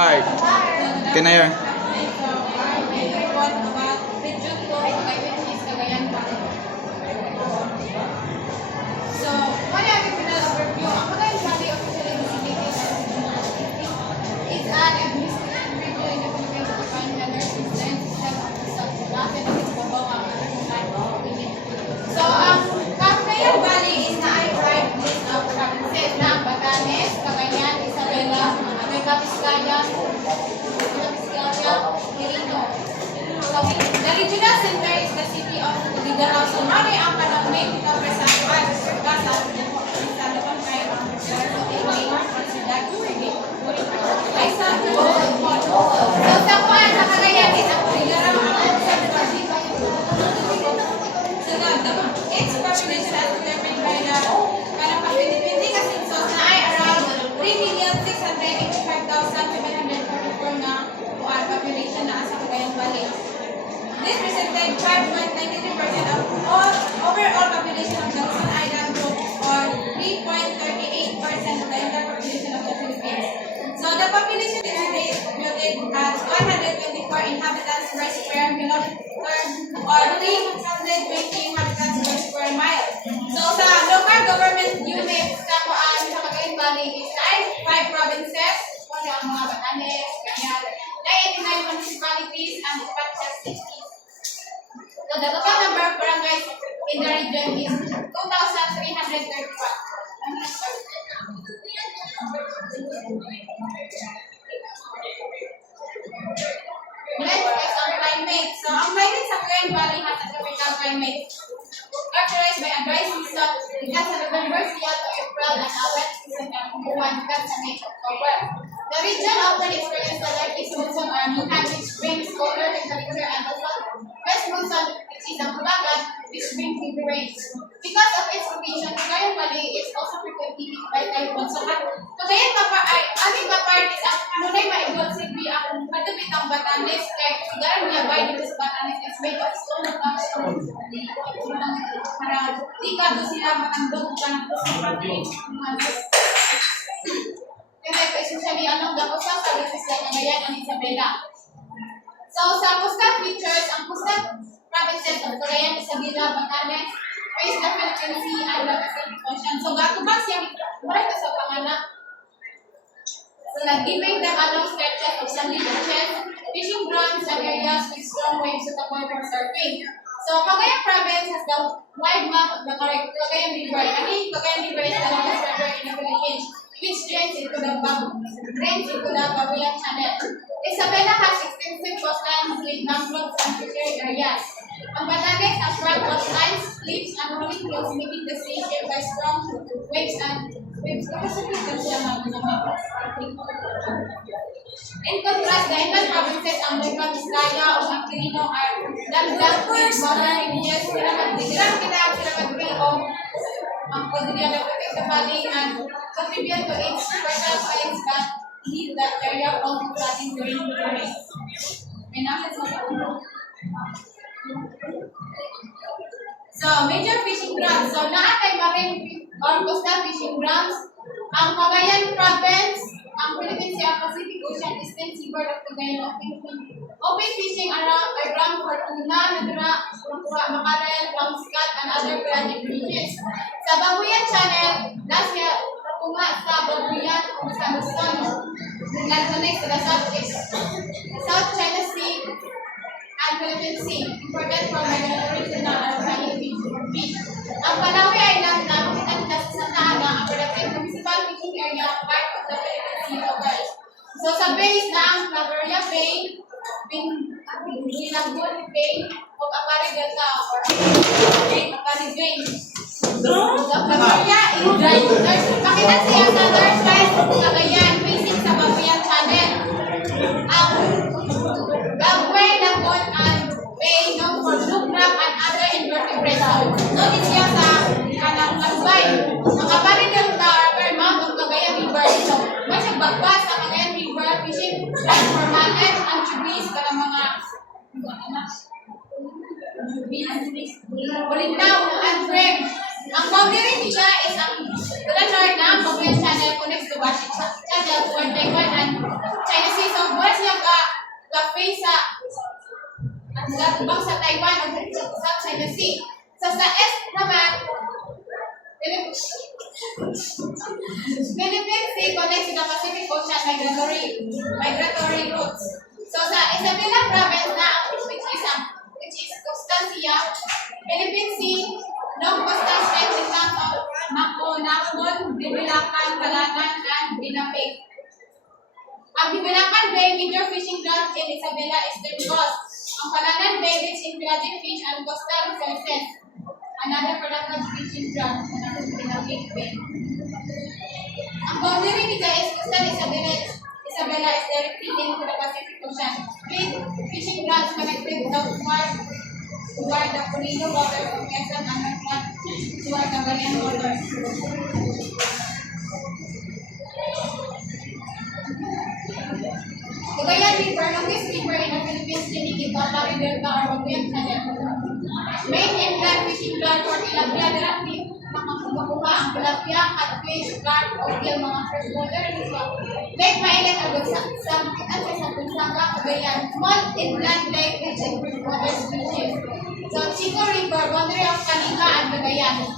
Alright, can I hear? The regional center is the city of Mindanao. So, ano ang main pinapresahan sa Lupang Kayo ang so, sa kuhaan na Cagayan is ang Mindanao its population as determined by the Kalapag-2020 census na ay around 3,685,744 na population na sa Cagayan Valley. This represented 5.93% of overall population of the Luzon Island group or 3.38% of the entire population of the Philippines. So the population is estimated at 124 inhabitants per square kilometer or 320 inhabitants per square mile. So sa local government units sa Cagayan Valley is 5 provinces, kung ang mga Batanes, Cañar, 89 municipalities, and 4 cities. So the total number of barangays in the region is 2,331. Next is our climate. So ang climate sa Cagayan Valley has a tropical climate characterized by a dry season began sa November to April and a wet season from Juan began sa May to October. The region often experiences the darkest monsoon or monsoon which brings colder temperature and also west monsoon which is ang Bulacan which brings heavy rains. Because of its location, Cagayan Valley is also frequently hit by typhoons. So Cagayan ating kapart is ang kanunay maigod silbi ang matupit ang Batanes kaya sigaran niya bay dito sa Batanes is made of stone of stone. Para di ka doon sila matandog ka ng kasi especially anong dapat sa Isla Cagayan and Isabela. So sa coastal features, ang coastal provinces of Cagayan, Isabela, Batanes, face the Philippine Sea and the Pacific Ocean. So gatubang siyang mura ka sa panganak. So nag-giving them along stretches of sandy beaches, fishing grounds and areas with strong waves suitable for surfing. So Cagayan province has the wide mouth of the Cagayan River. Cagayan River is the longest river in the Philippines, which drains into the Babuyan Channel. Isabela has extensive coastlines with mangroves and fishery areas. Ang Batanes has short coastlines, cliffs, and rolling hills making the sea shaped by strong waves and waves. In contrast, the inland provinces ang Luzon, Vizcaya, o Quirino are damdam with modern villages, sila mag-Rio, ang Cordillera protect the valley and contribute to its fertile soils that leave that area prone to flooding during the rain. So, major fishing grounds. So, naatay marine or coastal fishing grounds. Ang Cagayan province, ang Philippine Sea and Pacific Ocean eastern seaboard of Cagayan open fishing around for tuna, nagura, mackerel, pangsikat, and other pelagic fishes. Sa Babuyan Channel, nasa tunga sa Babuyan sa Luzon, that connects to the South China Sea and Philippine Sea, important for migratory tuna and pelagic fish. Ang Palawi Island na makikita sa Santa Ana, ang productive municipal fishing area, part of the Philippine Sea Locals. So sa base ng Claveria Bay, Binilanggon Bay, o Apari Delta, or Apari Bay. So Claveria is makita siya sa north side ng Cagayan, facing sa Babuyan Channel. Ang Gagway, Langgon, and Bay known for blue crab and other invertebrates. So notice siya sa kanang Albay. Ang Apari Delta or Mount of Cagayan River. So mas nagbagwas sa Cagayan River fishing for mannet, anchovies, para mga Bulinaw, and Greg. Ang boundary niya is ang to the north na Babuyan Channel connects to Washington Channel toward Taiwan and China Sea. So face ang gatubang sa Taiwan o sa South China Sea. So sa S naman, Philippine Sea connects to the Pacific Ocean migratory routes. So sa Isabela Province na which is Constancia, Philippine Sea, long coastal stretch in terms of Macon, Bibilacan, Calanan, and Binapig. Ang Bibilacan Bay, major fishing ground in Isabela is the coast. Ang Calanan Bay, rich in pelagic fish and coastal resources. Another productive fishing ground, another Binapig Bay. Ang boundary ni Gais Coastal Isabela is directly linked to the Pacific Ocean, with fishing grounds connected southward toward the Pulido Water from Quezon and northward toward the Cagayan Water. Cagayan River, longest river in the Philippines, Trinity, Taulari Delta, or Wabuyan Channel. Main inland fishing ground for tilapia, directly makakuha ang tilapia, catfish, carp, oil, mga freshwater, Lake Mailet, agad sa Punsanga, Cagayan. Small inland lake rich in freshwater species. So, Chico River, boundary of Kalinga and Cagayan.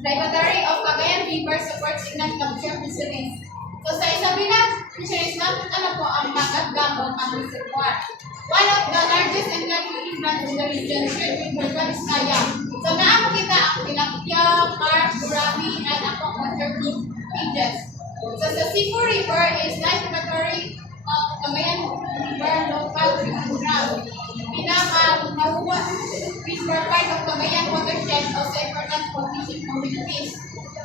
Tributary of Cagayan River supports inland capture fisheries. So, sa Isabela fisheries natin, po ang Magatgamong ang reservoir. One of the largest inland fishing grounds in the region, shared with Bulgar Vizcaya. So, naakita ang tilapia, carp, gurami, and aquaculture fishes. So, the Sifu River is nice tributary of Cagayan River local fishing ground. Pinaka-Nahuwa River part of Cagayan watershed, also important for fishing communities.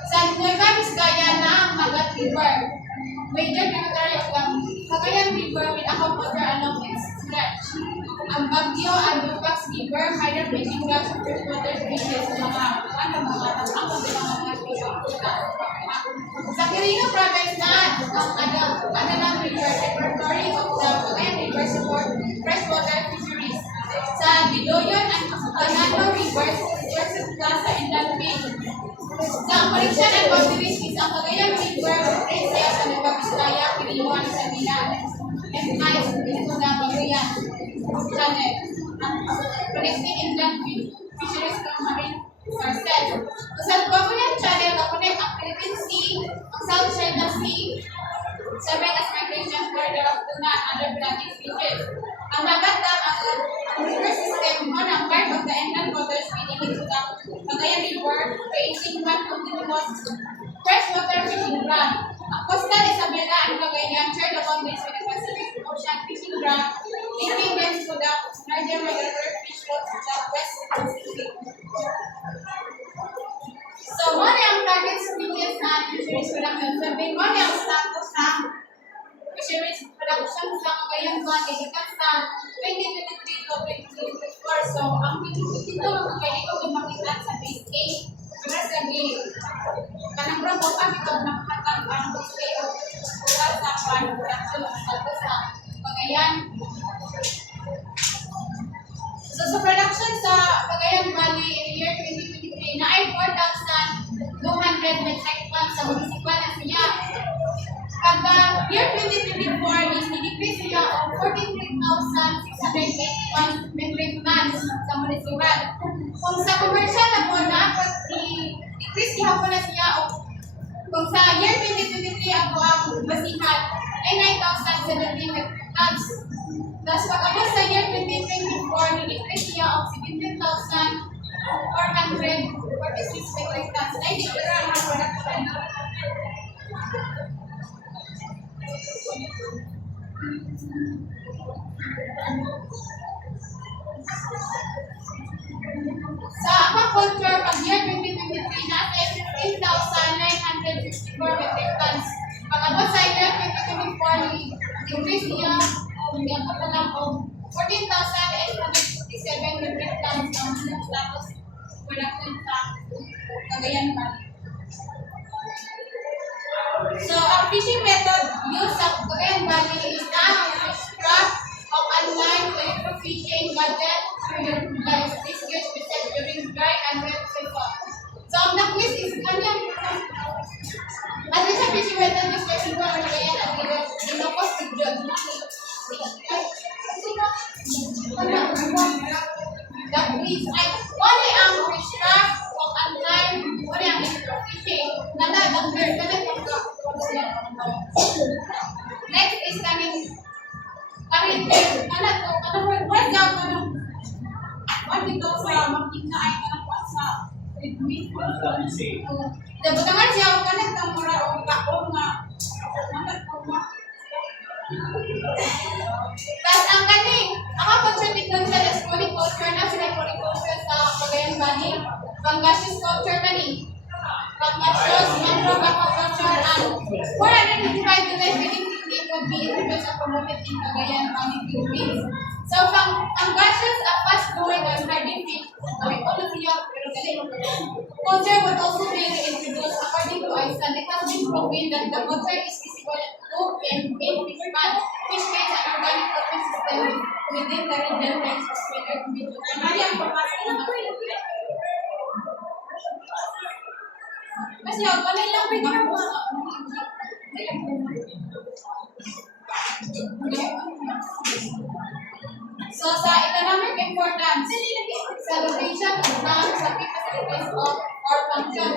Sa Nueva Vizcaya na Magat River, major tributary of the Cagayan River with aquaculture along its stretch. Ang Baguio and Lupax River, minor fishing grounds for freshwater species, sa Quirino Province na ang Adalang River, tributary of the Cagayan River support freshwater fisheries. Sa Bidoyon and Tanano Rivers, resources sa inland fish. Sa connection and boundaries is ang Cagayan River, Princess, and Nueva Vizcaya, Quirino, and Isabela, and Nice, Pinaguna, Cagayan Channel. Connecting inland fisheries to marine sources. So, sa Cagayan Channel, connect ang Philippine Sea, ang South China Sea, serving as migration corridor of tuna and other pelagic fishes. Ang Magat Dam, ang river system, one ang part of the inland waters feeding into the Cagayan River, creating one continuous freshwater fishing ground. Ang coastal Isabela and Cagayan share the boundaries with the Pacific Ocean fishing ground, linking them to the larger migratory fish routes to the West Pacific. So, mo ang target species na fisheries production. Sabi mo ang status ng fisheries production sa Cagayan Valley ikat sa 2023 to 2024. So, ang dito pwede ko makita sa base 8. Para sabi, kanang robot ang ito nakatang ang base 8 sa production sa Cagayan. So, sa production sa Cagayan Valley in the year 2023 na ay 4,200 metric tons sa municipal na siya. Kada year 2024 is decrease siya of 43,681 metric tons sa municipal. Kung sa commercial na po na decrease siya po na siya of kung sa year 2023 ako ang basihan ay 9,017 metric tons. Tapos pagkabot sa year 2024, decrease siya of 17,446 metric tons. Ay, siguro ang production. Sa aquaculture, pag year 2023 natin, 15,964 metric tons. Pagkabot sa year 2024, decrease niya hindi ako pa lang o 14,857 metric tons ang tapos production sa Cagayan Valley. So, ang fishing method used sa Cagayan Valley is na fish trap of online fishing budget this gets preset during dry and wet season. So, ang nakwis is kanyang ano sa fishing method used sa Cagayan at Dinopos Region. activities ay wala ang racetrack, walk and climb, wala ang fishing, nanag ang bird, nanag ang next is kaning karitin, nanag ko, kanang word job, kanang word dito sa makita ay kanang sa treatment. Dapat naman siya, kanang tamura o kaon na nanag ko na. Tapos ang kaning, ang opportunity doon sa floriculture na sila floriculture sa Cagayan Valley, Pangasius culture kani, Pangasius, mangrove aquaculture, and 455 life activity would be introduced and promoted in Cagayan Valley, Philippines. So, Pangasius, a fast-growing and hardy fish, culture would also be reintroduced according to Iceland. It has been proven that the culture is visible in fish pond, which creates an organic farming system within the region thanks to spreader conditions. Kasi ako, walay lang pinaka so, sa economic importance, sa location ng sa facilities or function.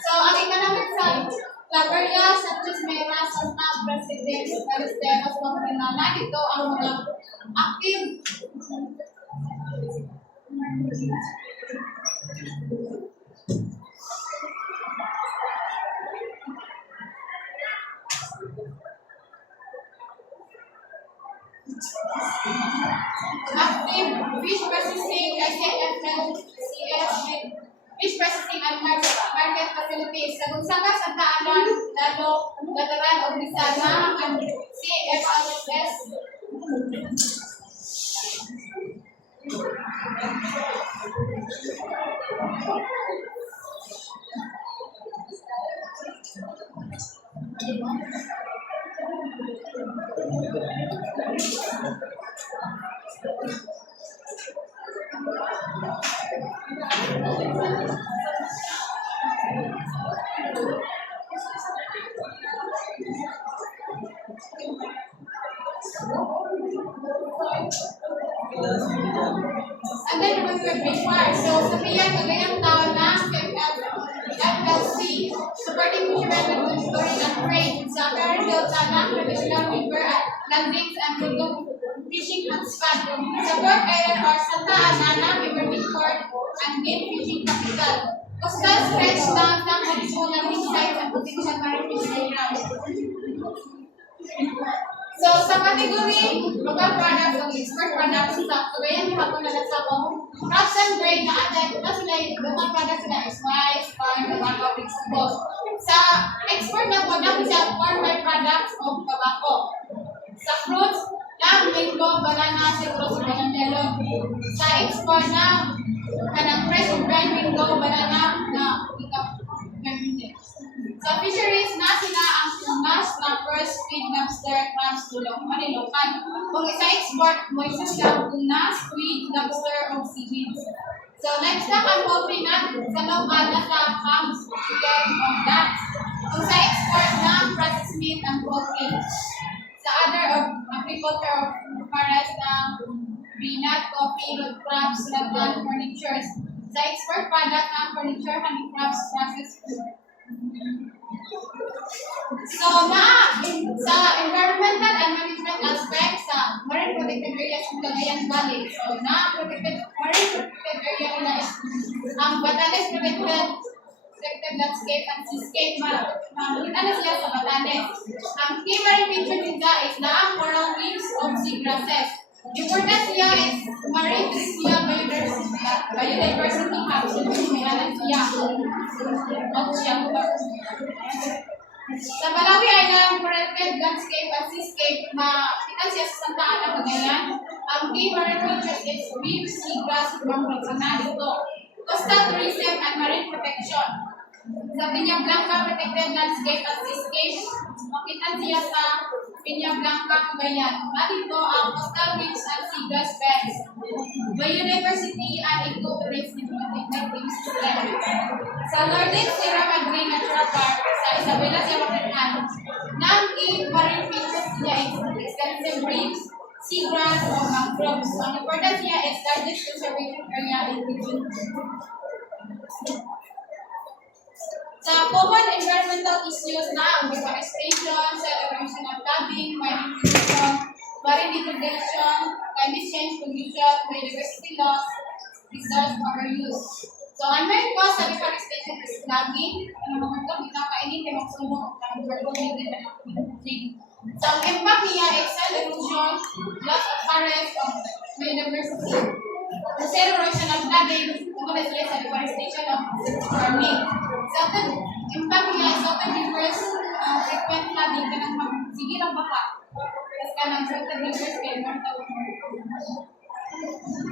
So, ang economic sa Claveria, Santos Mera, Santa Presidente, Caristeros, Pangrinana, ito ang mga active fish processing, fish processing and market facilities. Sa Gonzaga, Santa Ana, Lalo, Lataran, Obrisana, and CFLS. And then we would require, so sabihan kagayang tao na FLC, supporting fishermen with storing and trade sa current delta ng traditional river landings and fishing hotspot. Sa Port Island or Santa Ana, River Port and game fishing capital. Coastal stretch lang ng additional fish sites and potential marine fishery grounds. So, sa category, local products o export products sa Cagayan hapon na nagsabong, crops and grain na aday, na sila yung local products na rice, corn, tobacco, vegetable. Sa export na product sa corn products o tobacco. Sa fruits, na mango, banana, citrus, and melon. Sa export na kanang fresh and dried mango, banana, na sa fisheries na sila ang tunas, snappers, squid, lobster, crabs, tulong, manilokan. Kung isa export mo, isa sila tunas, squid, lobster, o seaweed. So next up ang poultry na sa local na sa hams, chicken, o ducks. Kung sa export na processed meat ang poultry. Sa other of agriculture of forest na peanut, coffee, root crops, laban, furnitures. Sa export product na furniture, handicrafts, processed food. So, sa environmental and management aspect sa marine protected areas ng Cagayan Valley. So, marine protected area nila is ang Batanes protected landscape and seascape. Makikita na sila sa Batanes. Ang key marine feature nila is na ang coral reefs of seagrasses. Important niya is marine siya biodiversity habitat siya. Sa Malawi Island, protected landscape and seascape, makita siya sa Santa Ana, Cagayan. Ang key marine features is reef, seagrass, mangrove na dito. Coastal tourism and marine protection. Sa Piña Blanca, protected landscape and seascape, makita siya sa Piña Blanca, Cagayan. Dito ang coastal reefs and seagrass beds. Biodiversity and ecotourism protected reefs system. Sa Nordic Sierra Madre Natural Park sa Isabela, Sierra Madre, ng key marine features niya is extensive reefs, seagrass, o mangroves. So, ang importance niya is largest conservation area in region. Sa common environmental issues na ang deforestation, soil erosion and flooding, mining pollution, marine degradation, climate change, pollution, biodiversity loss, resource overuse. So, ang main cause sa deforestation is flooding. Ano mga ito, pinakainin kay magsunog ang carbon emission ng community. So, ang impact niya is soil erosion, loss of forest, of biodiversity. The soil erosion and flooding, tungkol sila sa deforestation of farming. So, ang impact niya is open rivers, frequent flooding, kanang sige lang baka. Tapos kanang certain rivers kay mortal.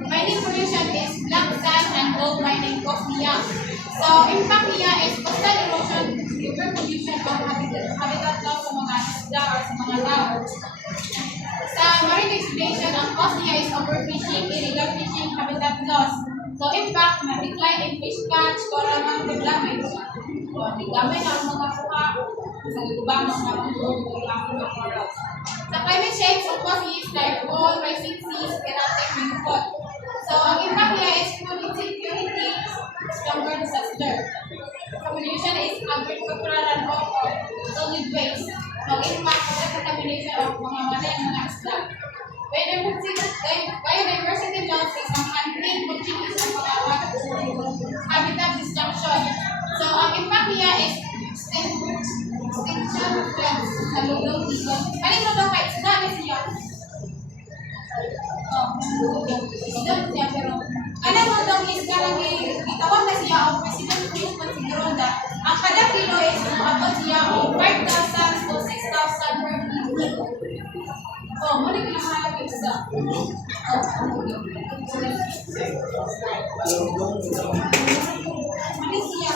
Mining pollution is black sand and gold mining cost niya. So, impact niya is coastal erosion, river pollution, o habitat loss sa mga isda or sa mga tao. Sa marine degradation, ang cost niya is overfishing, illegal fishing, habitat loss. So, impact na decline in fish catch, coral reef development. So, gamay na ang mga kuha sa lubang ng mga corals. Sa climate change, ang cost niya is like all rising seas, erratic rainfall. So, ang impact niya is food insecurity, stronger disaster. Contamination is agricultural and solid waste. So, impact sa contamination of mga mga isda. Biodiversity loss is ang hunting, poaching is ang habitat destruction. So, ang impact niya is extinction of plants sa lulong isla. Paano daw kahit isda na siya? Isda na siya, pero ano mo daw isda lang itawag na siya o president Cruz Consideronda. Ang kada kilo is umabot siya o 5,000 to 6,000 per kilo. Oh, muli ka lang halap yung isda. Mali siya.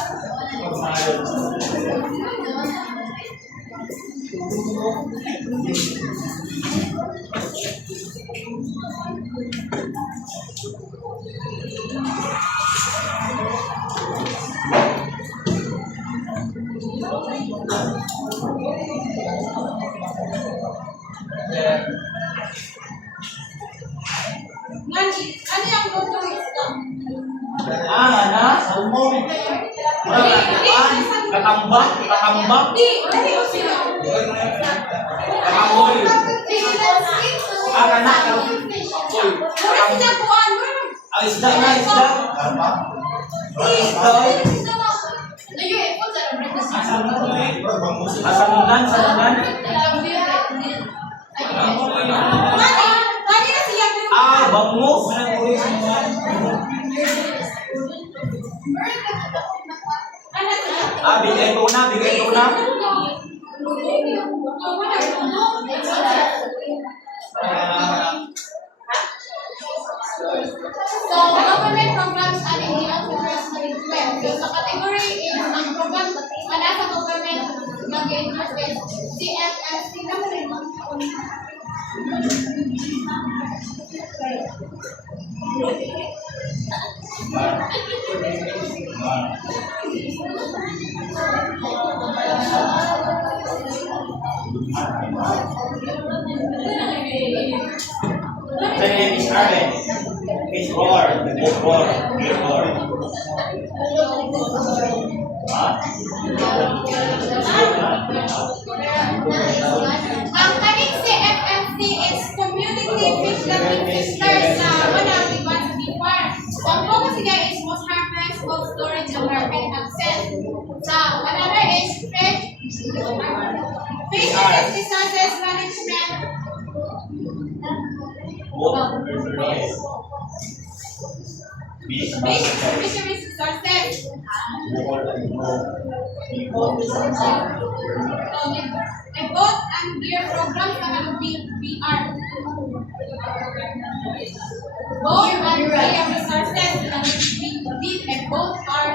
Ano yung gotong isda? Salmon. Katambak. Di, dali o sila. Kamoy. Kanak. Mura sila buwan. Ang isda na, isda. Layo eh, po sa breakfast. Salunan. Mali na siya. Bangus. Bigay tuna. So, government programs and NGO programs management. So, sa category is ang program wala sa government nag-endorse is CFFC na mo rin. The name is Arlen. It's roar. The book roar. It's roar. Ang kaning CFFC is Community Fish Landing Sisters sa Manang Diban sa Bipar. Ang focus niya is most harvest, cold storage, and market access. Sa another is fish and resources management. Fisheries resources. A boat and gear program sa BR. Boat and gear resources ng a boat are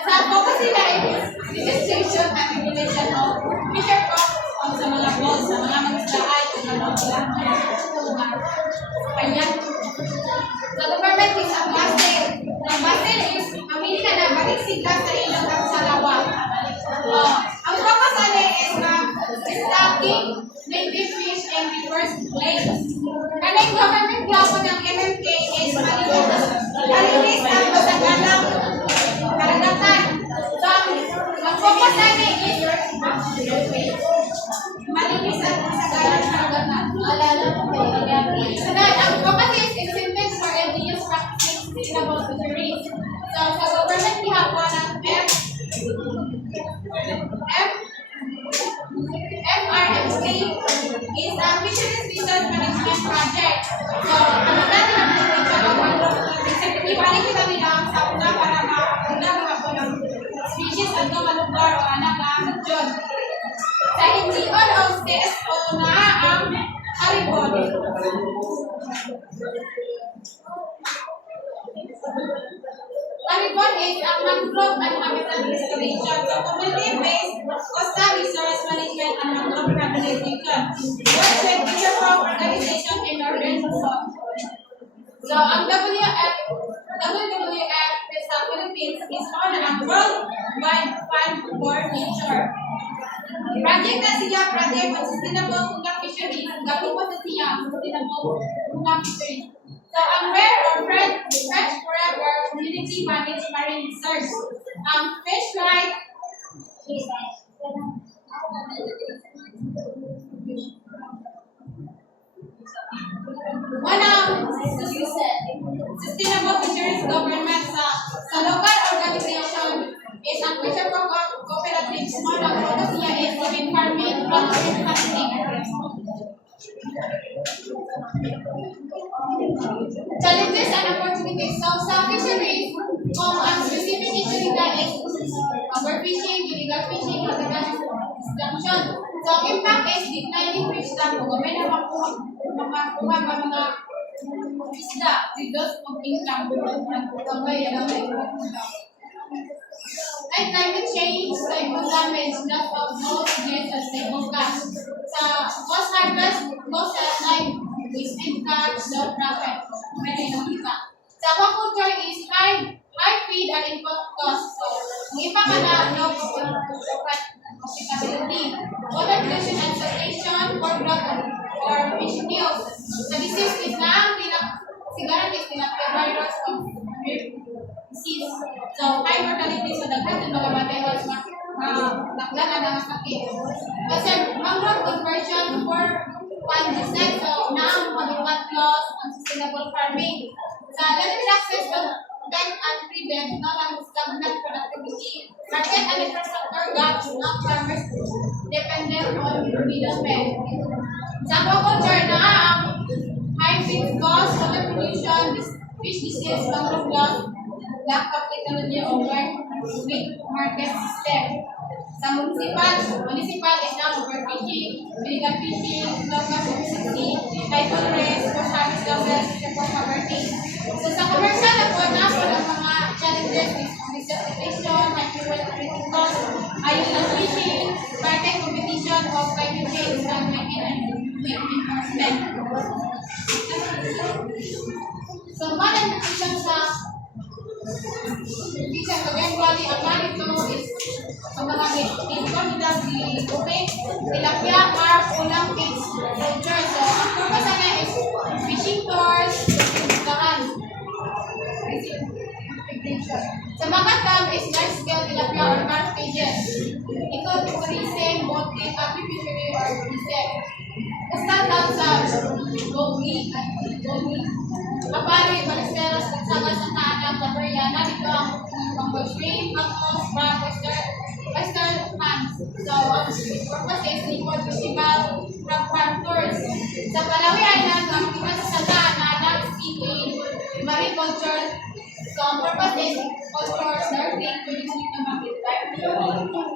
sa focus nila is registration and regulation of fisher crops sa mga boats, sa mga mag-isdaan, sa mga Ayan. So, government is ang basin. Ang basin is, mamili ka na balik-sigla sa ilog at sa lawa. Ang focus nila is na stop packing native fish in the first place. Kanang government plano ng MMK is malinis ang masagalang karagatan. So, ang focus natin is malinis ang masagalang karagatan. Sunod, ang focus is incentives for LGUs practicing sustainable fisheries. So, sa government gihapon ng FRMC is a fisheries resource management project. So, ano natin ang potential ng executive, alin kita nila sa una para mauna mga ng species at malugar o anak na dyan. Sa NGO o CSO na ang haribon. Haribon is ang mangrove and habitat restoration. So, community-based coastal resource management and mangrove rehabilitation. Works with different organization in order to solve. So, ang WWF sa Philippines is on ang Worldwide Fund for Nature. Project na siya, project on sustainable tuna fisheries. Gawin po sa siya, sustainable tuna fisheries. So, ang rare or fresh forever community managed marine research. Ang fish life one ang sustainable fisheries government sa local organization is ang fisher cooperatives mo na focus niya is marine farming, blockchain farming. Challenges and opportunities. So, sa fisheries, kung ang specific issue nila is overfishing, illegal fishing, habitat destruction. So, ang impact is declining fish stock. Kung may makakuha pa mga isda, reduce of income. Like climate change, typhoon damage, loss of both gas and stable cash. Sa cost harvest, loss of time, wasted cash, low profit. Pwede nang kita. Sa aquaculture is high feed and input cost. So, ang iba ka na, no profitability. Water pollution and saturation, pork blood, or fish meals. Sa disease is na ang sigaran is virus of disease. So, high mortality sa daghan ng mga materials na nagdala ng sakit. Kasi, mangrove conversion for fungicide, so na habitat loss and sustainable farming. Sa limited access to protect and prevent no lang stagnant productivity, market and infrastructure gaps ng farmers dependent on middlemen. Sa aquaculture na ang high feed cost, water pollution, fish disease, mangrove loss, lack of technology over weak market system. Sa municipal is now overfishing, illegal fishing, local toxicity, typhoon risk, coast harvest losses, support poverty. So sa commercial na po ang mga challenges is desertification, high fuel operating cost, illegal fishing, market competition of climate change, and weak enforcement. So malnutrition sa eventually, ang ganito is sa mga nila di tubig, tilapia, carp, ulang, fish, culture. So, ang purpose na is fishing tours, isdahan. Sa mga dam is large-scale tilapia or carp cages. Ito, tourism, boating, agri-fishery, or tourism. Kastan lang sa gogi, Apari, Balisteros, Pagsagal, Santa Ana, Cabrera, dito ang shrimp, macros, crab, western hands. So, ang purpose is report festival, crab farm tours. Sa Palawi Island, ang kita sa Santa Ana, landscaping, mariculture. So, ang purpose is culture, surfing, producing ng market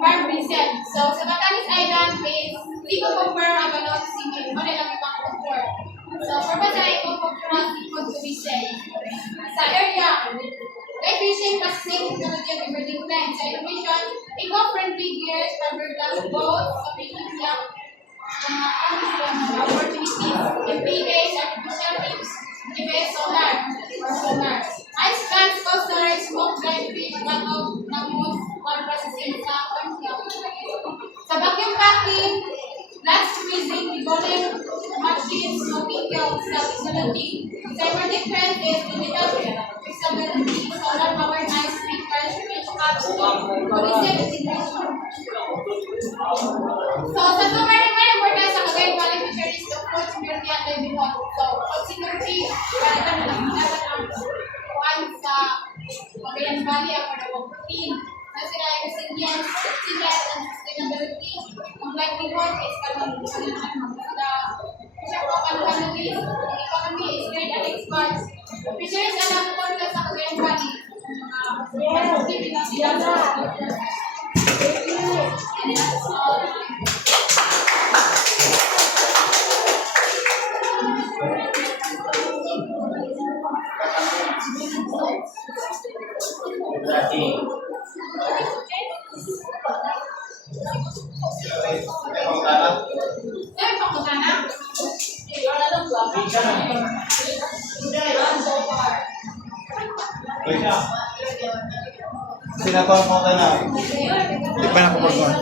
farm reset. So, sa Batanes Island is hindi ko compare ang gano'n sa singing, wala lang ibang culture. So, purpose ay cultural seafood tourism. Sa area, like fishing, processing, technology, and emerging plants. Sa innovation, eco-friendly gears, fiberglass boats, sa fishing yacht, opportunities, MPH, artificial reefs, GPS, solar. Ice plants, coastal rice, smoke, dried fish, gato, namus, water processing, sa vacuum packing, last volume, machines, smoking kilns, stability. Cyber different is limited flexibility, solar powered ice speakers, which has holistic integration. So, sa summary nga, important sa Cagayan Valley Fisheries to food security and livelihood. So, food security, para ka na lang dapat ang kuhan sa Cagayan Valley, ang panawag protein, na sila ay resilience, and sustainability. Ang livelihood is kalmang maganda. Siya po ang economy is great and expands. Fisheries alam po na sa Cagayan Valley. Mga activities nila. Eh, pangkutana? Wala lang ba? Sinabaw mo ka na. Di ba nakapagod?